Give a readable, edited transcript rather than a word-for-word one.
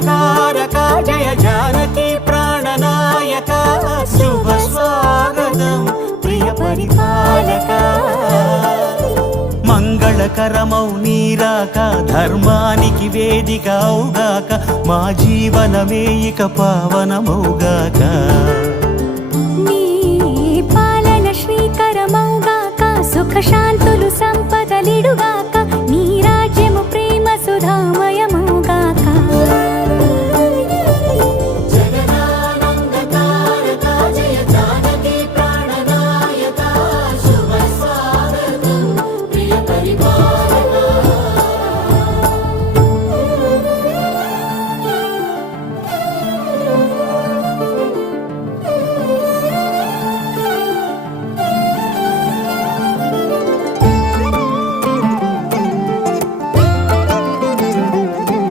మంగళకారక జయ జానకి ప్రాణనాయక శుభ స్వాగతం ప్రియ పరిపాలక మంగళకరమౌ నీరాక ధర్మానికి వేదిక అవుగాక మా జీవనమే ఇక పావనమౌగాక నీ పాలన శ్రీకరమౌగాక సుఖ శాంతులు సంపదలిడుగా